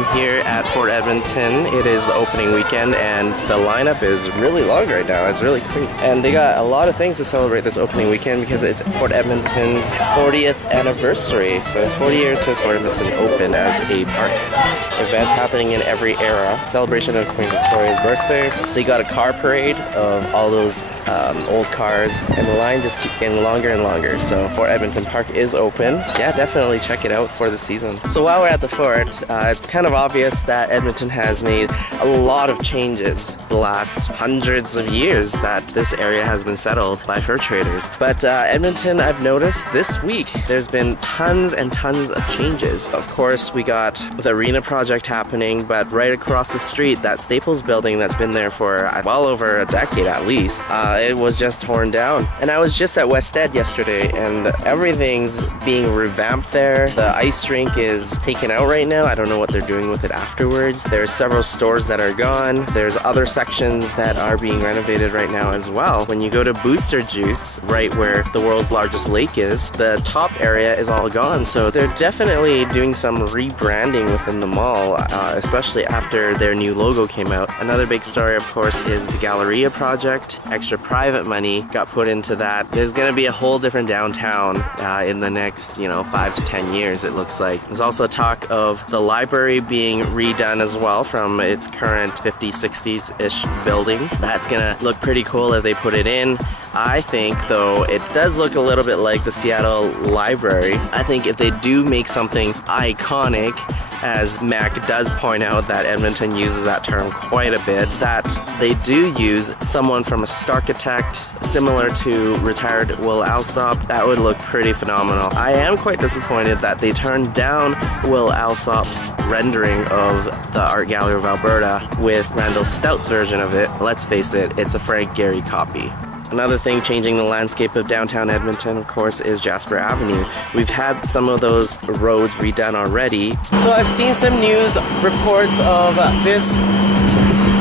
I'm here at Fort Edmonton. It is the opening weekend and the lineup is really long right now. It's really great. And they got a lot of things to celebrate this opening weekend because it's Fort Edmonton's 40th anniversary. So it's 40 years since Fort Edmonton opened as a park. Events happening in every era. Celebration of Queen Victoria's birthday. They got a car parade of all those old cars, and the line just keeps getting longer and longer. So Fort Edmonton Park is open. Yeah, definitely check it out for the season. So while we're at the fort, it's kind of obvious that Edmonton has made a lot of changes the last hundreds of years that this area has been settled by fur traders. But Edmonton, I've noticed this week, there's been tons and tons of changes. Of course, we got the arena project happening, but right across the street, that Staples building that's been there for well over a decade at least, it was just torn down. And I was just at West Ed yesterday, and everything's being revamped there. The ice rink is taken out right now. I don't know what they're doing with it afterwards. There's several stores that are gone. There's other sections that are being renovated right now as well. When you go to Booster Juice, right where the world's largest lake is, the top area is all gone. So they're definitely doing some rebranding within the mall, especially after their new logo came out. Another big story, of course, is the Galleria project. Extra private money got put into that. There's gonna be a whole different downtown in the next, 5 to 10 years, it looks like. There's also talk of the library being redone as well from its current 50s, 60s-ish building. That's gonna look pretty cool if they put it in. I think, though, it does look a little bit like the Seattle Library. I think if they do make something iconic, as Mac does point out that Edmonton uses that term quite a bit, that they do use someone from a Starchitect similar to retired Will Alsop. That would look pretty phenomenal. I am quite disappointed that they turned down Will Alsop's rendering of the Art Gallery of Alberta with Randall Stout's version of it. Let's face it, it's a Frank Gehry copy. Another thing changing the landscape of downtown Edmonton, of course, is Jasper Avenue. We've had some of those roads redone already. So I've seen some news reports of this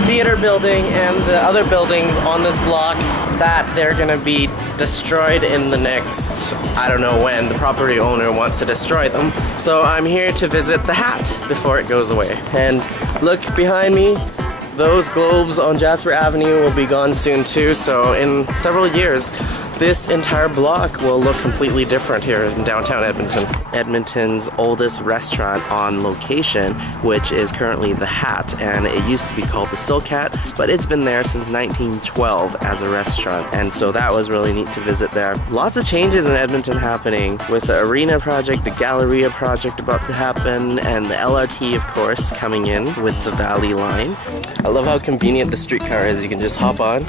theater building and the other buildings on this block that they're gonna be destroyed in the next, I don't know when, the property owner wants to destroy them. So I'm here to visit the Hat before it goes away. And look behind me, those globes on Jasper Avenue will be gone soon too, so in several years, this entire block will look completely different here in downtown Edmonton. Edmonton's oldest restaurant on location, which is currently the Hat, and it used to be called the Silk Hat, but it's been there since 1912 as a restaurant, and so that was really neat to visit there. Lots of changes in Edmonton happening with the arena project, the Galleria project about to happen, and the LRT, of course, coming in with the Valley Line. I love how convenient the streetcar is. You can just hop on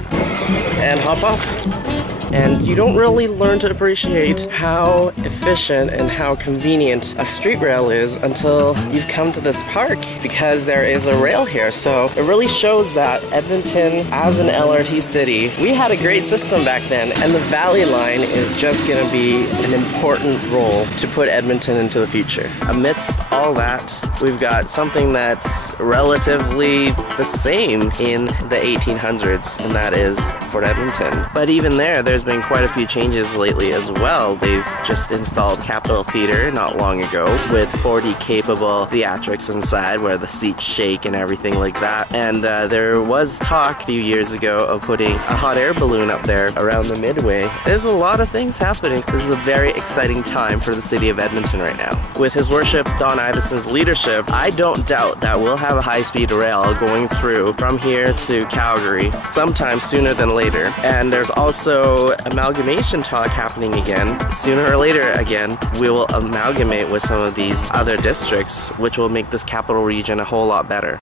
and hop off. And you don't really learn to appreciate how efficient and how convenient a street rail is until you've come to this park, because there is a rail here. So it really shows that Edmonton, as an LRT city, we had a great system back then, and the Valley Line is just going to be an important role to put Edmonton into the future. Amidst all that, we've got something that's relatively the same in the 1800s, and that is Fort Edmonton. But even there's been quite a few changes lately as well. They've just installed Capitol Theatre not long ago with 4D capable theatrics inside where the seats shake and everything like that. And there was talk a few years ago of putting a hot air balloon up there around the Midway. There's a lot of things happening. This is a very exciting time for the city of Edmonton right now. With His Worship Don Ivison's leadership, I don't doubt that we'll have a high-speed rail going through from here to Calgary sometime sooner than later. And there's also amalgamation talk happening again. Sooner or later, again, we will amalgamate with some of these other districts, which will make this capital region a whole lot better.